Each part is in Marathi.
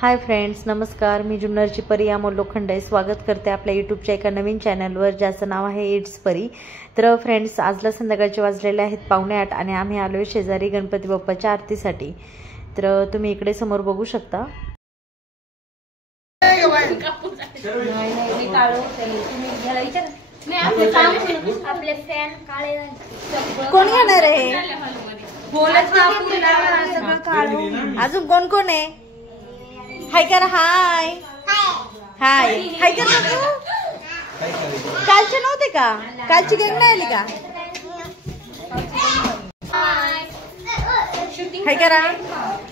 हाय फ्रेंड्स, नमस्कार. मी जुन्नरची परी अमोल लोखंडे स्वागत करते आपल्या यूट्यूबच्या एका नवीन चॅनलवर ज्याचं नाव आहे इट्स परी. तर फ्रेंड्स, आजला संध्याकाळचे वाजलेले आहेत 7:45 आणि आम्ही आलोय शेजारी गणपती बाप्पाच्या आरतीसाठी. तर तुम्ही इकडे समोर बघू शकता. कोण घेणार आहे? अजून कोण कोण आहे? हाय करा. हाय हाय हाय करा. कालचे नव्हते का? कालची गँग नाही आली का? हाय करा.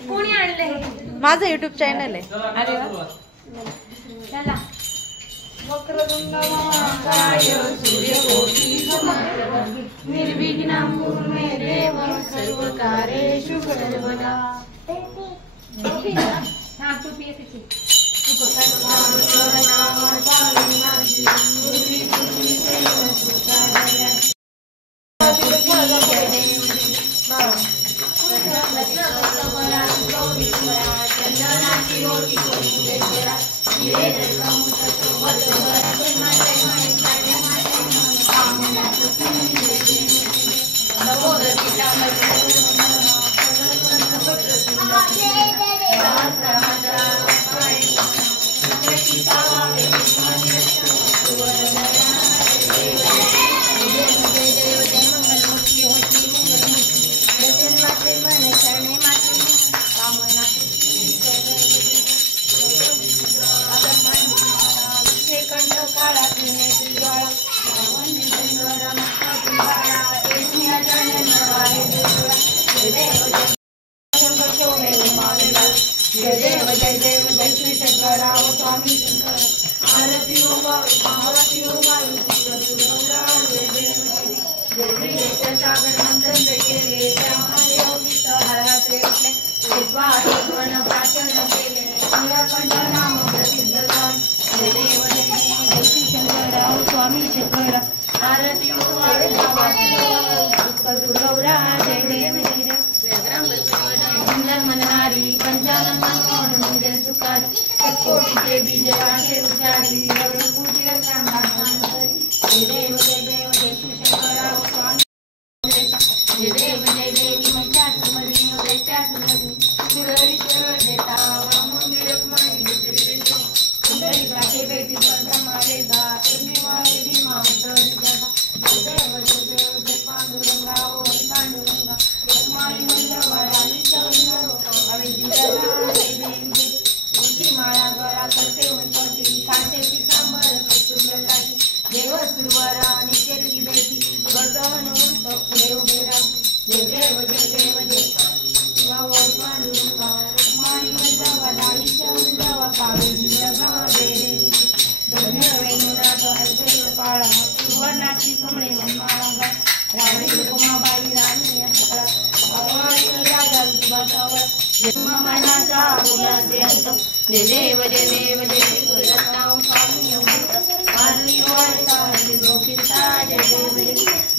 कोणी आणले? माझं युट्यूब चॅनल आहे. अरे वा. चला. निर्विघ्नं कुरु मे देव सर्वकार्येषु सर्वदा.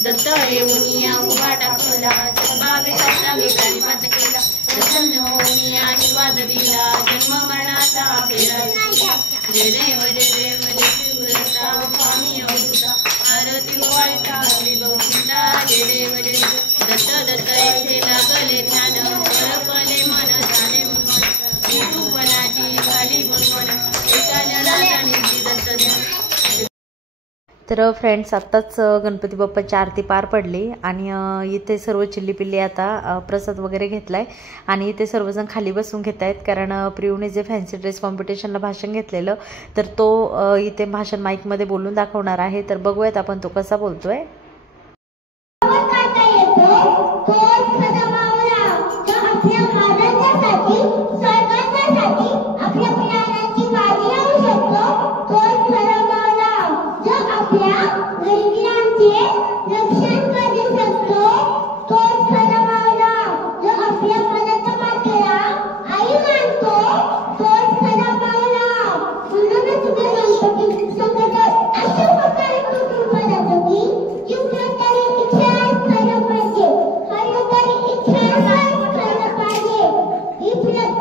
दत्त येऊनिया उभा टाकला बाबेचा वेगाने मत केला प्रसन्न होऊन आशीर्वाद दिला जन्म मरणाचा फेरा. जय देव जय देव जय शिवदत्ता स्वामी अवधूता आरती वाळता विभवता. जय देव जय देव दत्त दत्त येथे लागले ध्यान परपले मन झाले मन तूपणाची खाली गुणमन एका जनाने दत्त ध्यान. तर फ्रेंड्स, आत्ताच गणपती बाप्पाची आरती पार पडली आणि इथे सर्व चिल्लीपिल्ली आता प्रसाद वगैरे घेतलाय आणि इथे सर्वजण खाली बसून घेत आहेत कारण प्रियूने जे फॅन्सी ड्रेस कॉम्पिटिशनला भाषण घेतलेलं तर तो इथे भाषण माईकमध्ये बोलून दाखवणार आहे. तर बघूयात आपण तो कसा बोलतोय. If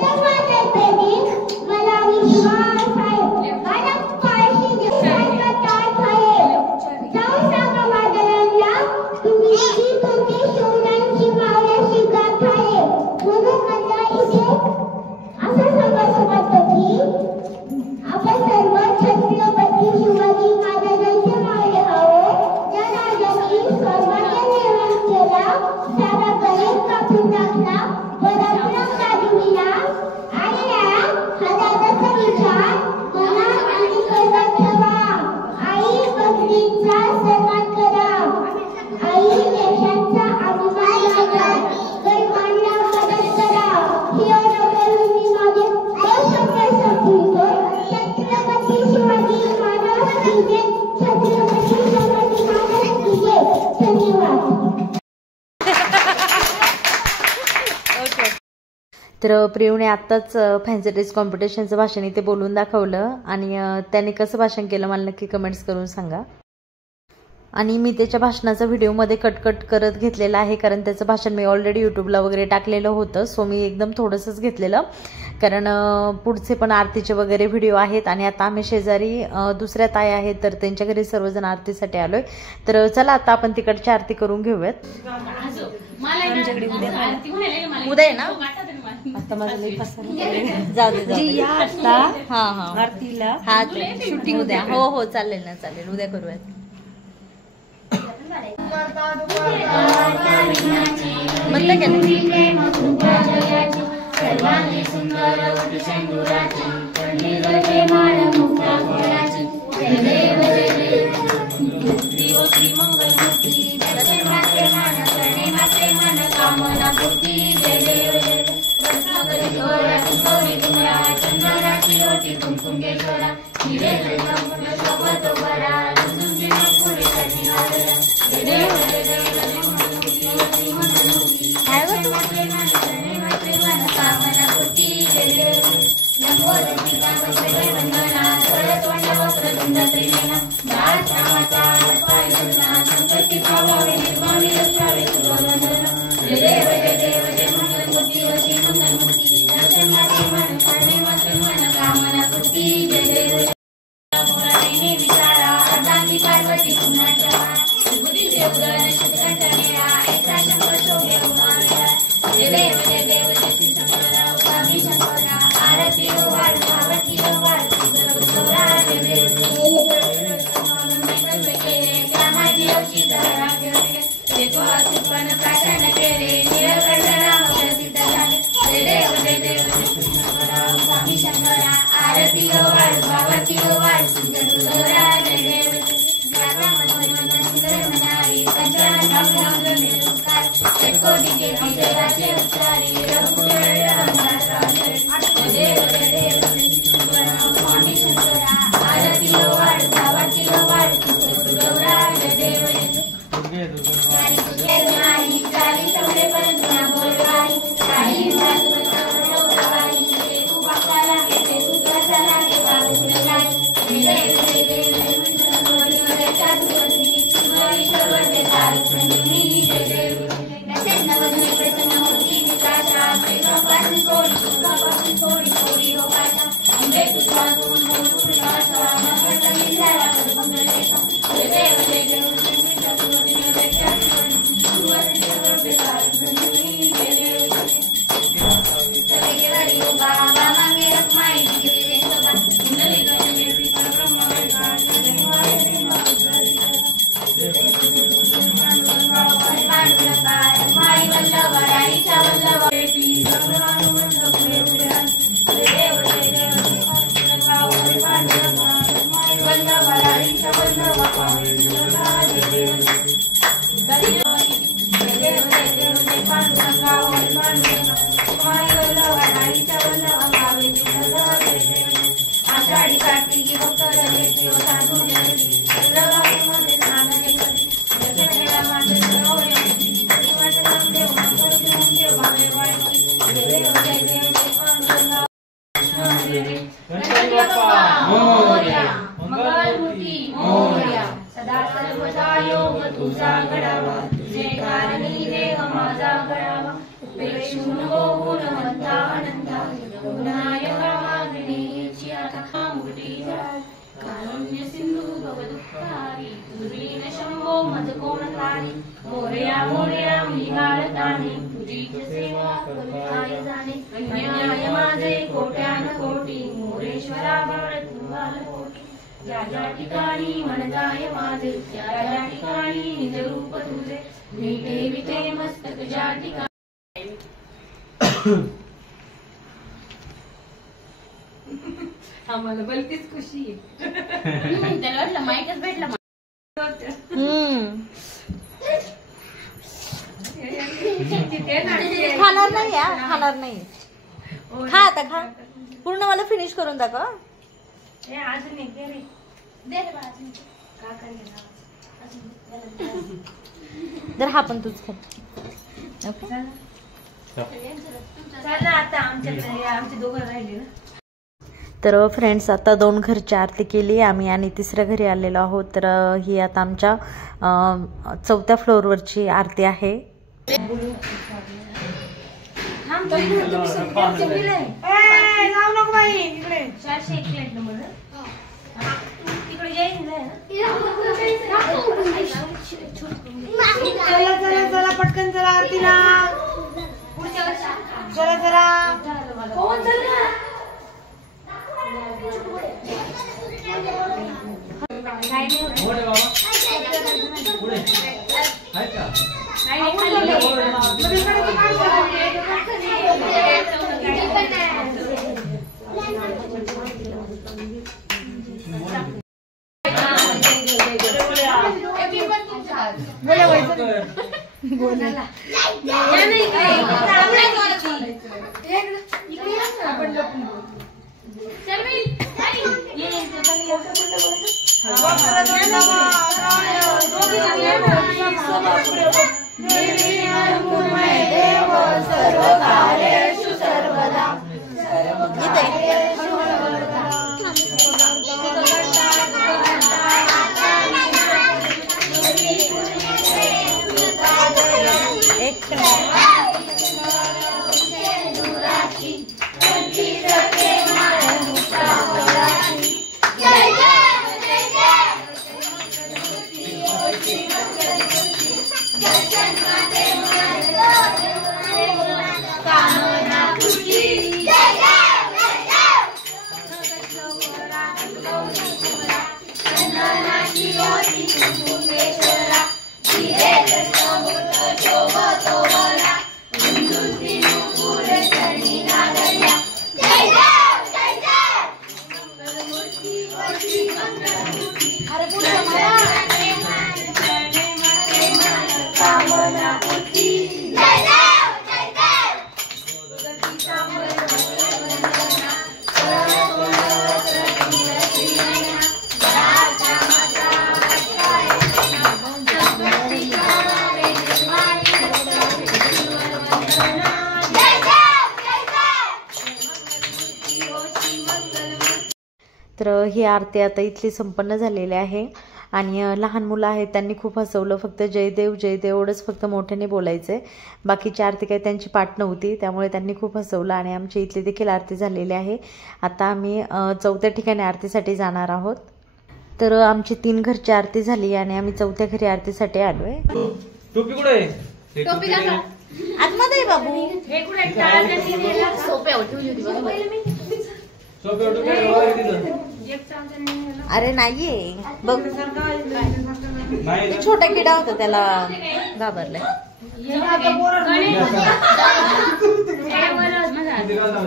तर प्रियूने आत्ताच फॅन्सी ड्रेस कॉम्पिटिशनचं भाषण इथे बोलून दाखवलं आणि त्याने कसं भाषण केलं मला नक्की कमेंट्स करून सांगा. आणि मी त्याच्या भाषणाचा व्हिडिओमध्ये कट करत घेतलेला आहे, कारण त्याचं भाषण मी ऑलरेडी यूट्यूबला वगैरे टाकलेलं होतं. सो मी एकदम थोडंसंच घेतलेलं, कारण पुढचे पण आरतीचे वगैरे व्हिडिओ आहेत. आणि आता आम्ही शेजारी दुसऱ्या ताई आहेत, तर त्यांच्या घरी सर्वजण आरतीसाठी आलोय. तर चला आता आपण तिकडची आरती करून घेऊयात. उद्या ना आता माझं लई जाऊ दे आता. हा आरतीला हा शूटिंग उद्या. हो चालेल ना, चालेल उद्या करूयात. म्हणलं का सर्वांगी सुंदर शेंदुराची मंगलमूर्ती मन कामना पूर्ती चंद्राची रोटी कुंकुमेश्वरा सदा सर्वदा योग तुझा घडावा, तुझे कारणी देह माझा घडावा. उपेक्षू नको गुणवंता अनंता, गुणायका मागणीची आता मूर्ती कारुण्य सिंधू भवदुःखारी, तुझी न शंभो मज कोण तारी. मोरया मोरया मी गाळतानी, तुझीच सेवा करुणाय जाणे. न्याय माझे कोट्यान कोटी, मोरेश्वरा बाळ तू बालकोटी. ज्या ज्या ठिकाणी मन जाय माझे, त्या ज्या ठिकाणी निज रूप तुझे. मी ठेविते मस्तक ज्या ठिकाणी. आम्हाला भलतीच खुशी आहे. त्याला वाटलं माईकच भेटला. खाणार नाही, खाणार नाही. खा आता, खा पूर्ण. मला फिनिश करून दाखव. तर हा पण तूच खा. ओके चला आता आमच्याकडे आमचे दोघं राहिले ना. तर फ्रेंड्स आता 2 घरची आरती केली आम्ही आणि 3ऱ्या घरी आलेलो आहोत. तर ही आता आमच्या 4थ्या फ्लोअरवरची आरती आहे. चला पटकन चला आरतीला. चला चला तर ही आरती आता इथली संपन्न झालेली आहे. आणि लहान मुलं आहेत त्यांनी खूप हसवलं. फक्त जयदेव जयदेव एवढंच फक्त मोठ्याने बोलायचं. बाकीची आरती काही त्यांची पाठ नव्हती त्यामुळे त्यांनी खूप हसवलं. आणि आमची इथली देखील आरती झालेली आहे. आता आम्ही 4थ्या ठिकाणी आरतीसाठी जाणार आहोत. तर आमची 3 घरची आरती झाली आणि आम्ही 4थ्या घरी आरतीसाठी आलोय. टोपी कुठे आहे? टोपी कसा आतमध्ये बाबू हे कुठे टाळा सोप्या ठेवली होती बघा पहिली मी. टोपी टोपी आहे तिथं. अरे नाहीये बघ नाही ते छोटा किडा होता त्याला घाबरलाय.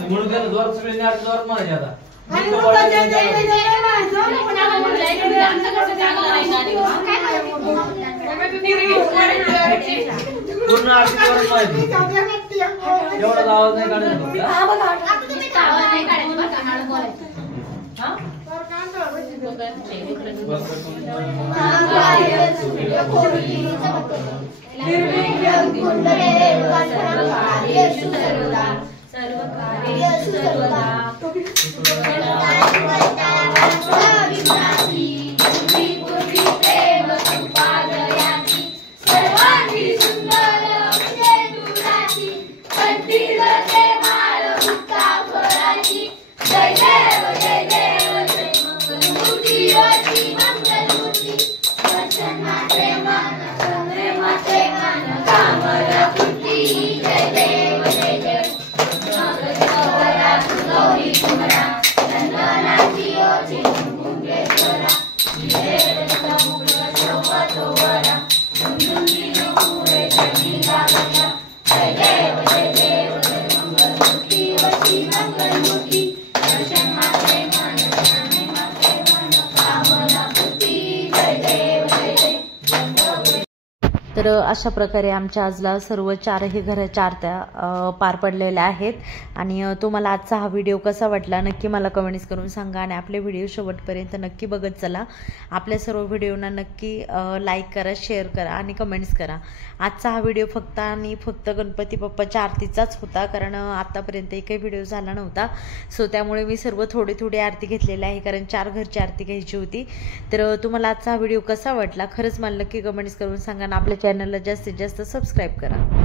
म्हणून त्याला जोरात सगळे जोरात मारायचे आता. पूर्ण आरती जोरात मारायची. एवढा आवाज नाही तर अशा प्रकारे आमच्या आजला सर्व 4ही घराच्या आरत्या पार पडलेल्या आहेत. आणि तुम्हाला आजचा हा व्हिडिओ कसा वाटला नक्की मला कमेंट्स करून सांगा. आणि आपले व्हिडिओ शेवटपर्यंत नक्की बघत चला. आपल्या सर्व व्हिडिओना नक्की लाईक करा, शेअर करा आणि कमेंट्स करा. आजचा हा व्हिडिओ फक्त आणि फक्त गणपती बाप्पाच्या आरतीचाच होता, कारण आतापर्यंत एकही व्हिडिओ झाला नव्हता. सो त्यामुळे मी सर्व थोडी आरती घेतलेली आहे, कारण 4 घरची आरती घ्यायची होती. तर तुम्हाला आजचा हा व्हिडिओ कसा वाटला खरंच मला नक्की कमेंट्स करून सांगा. आणि आपल्या चॅनलला जास्तीत जास्त सबस्क्राईब करा.